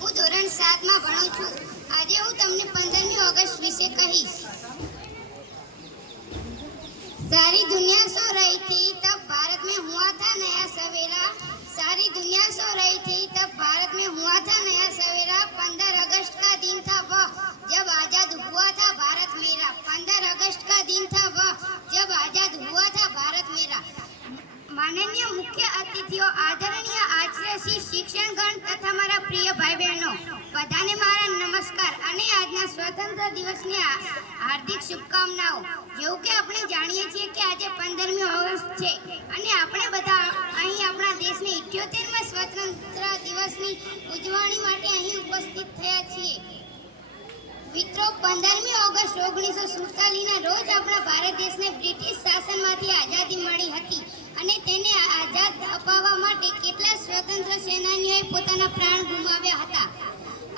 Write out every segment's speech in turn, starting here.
હું ધોરણ સાતમાં ભણું છું. આજે હું તમને પંદરમી ઓગસ્ટ વિશે કહીશ. સારી દુનિયા સો રહી થી તબ ભારત મેં હુઆ થા નયા શિક્ષણગણ તથા મારા પ્રિય ભાઈ બહેનો બધાને મારા નમસ્કાર અને આજના સ્વતંત્ર દિવસની હાર્દિક શુભકામનાઓ. જેવું કે આપણે જાણીએ છીએ કે આજે પંદરમી ઓગસ્ટ છે અને આપણે બધા અહીં આપણા દેશની ઇઠ્યોતેરમાં સ્વતંત્ર દિવસની ઉજવણી માટે અહીં ઉપસ્થિત થયા છીએ. મિત્રો, પંદરમી ઓગસ્ટ ઓગણીસો સુડતાલીસના અપાવવા માટે કેટલા સ્વતંત્ર સેનાનીઓએ પોતાના પ્રાણ ગુમાવ્યા હતા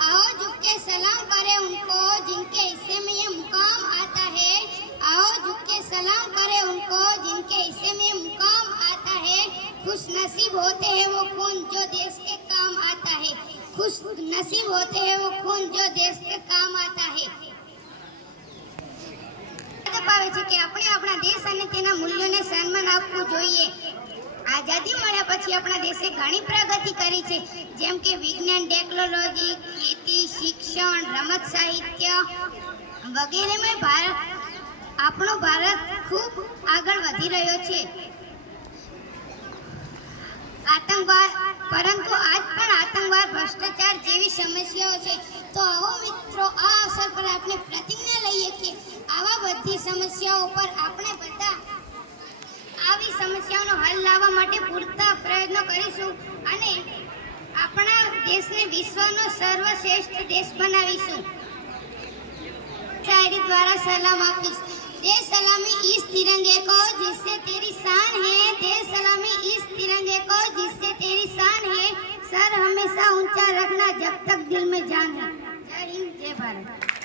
आओ झुक के सलाम करे उनको जिनके हिस्से में ये मुकाम आता है आओ झुक के सलाम करे उनको जिनके हिस्से में ये मुकाम आता है खुश नसीब होते हैं वो खून जो देश के काम आता है खुश नसीब होते हैं वो खून जो देश के काम आता है દબાવે છે કે આપણે આપણા દેશ અને તેના મૂલ્યોને સન્માન આપવું જોઈએ આઝાદી મળ્યા પછી આપણા દેશે ઘણી પ્રગતિ કરી છે. જેમ કે વિજ્ઞાન ટેકનોલોજી ખેતી, શિક્ષણ, રમત સાહિત્ય વગેરેમાં ભારત આપણો ભારત ખૂબ આગળ વધી રહ્યો છે. આતંકવાદ, પરંતુ આજ પણ આતંકવાદ, ભ્રષ્ટાચાર જેવી સમસ્યાઓ છે. તો આવો મિત્રો આ અવસર પર આપણે પ્રતિજ્ઞા લઈએ કે આવા બધી સમસ્યાઓ પર આપણે બધા આવી સમસ્યાઓનો હલ લાવવા માટે પૂરતા પ્રયત્નો કરીશું અને આપણા દેશને વિશ્વનો સર્વશ્રેષ્ઠ દેશ બનાવીશું शायरी द्वारा सलाम आपीस दे सलामी इस तिरंगे को जिससे तेरी शान है दे सलामी इस तिरंगे को जिससे तेरी शान है सर हमेशा ऊंचा रखना जब तक दिल में जान है जय हिंद जय भारत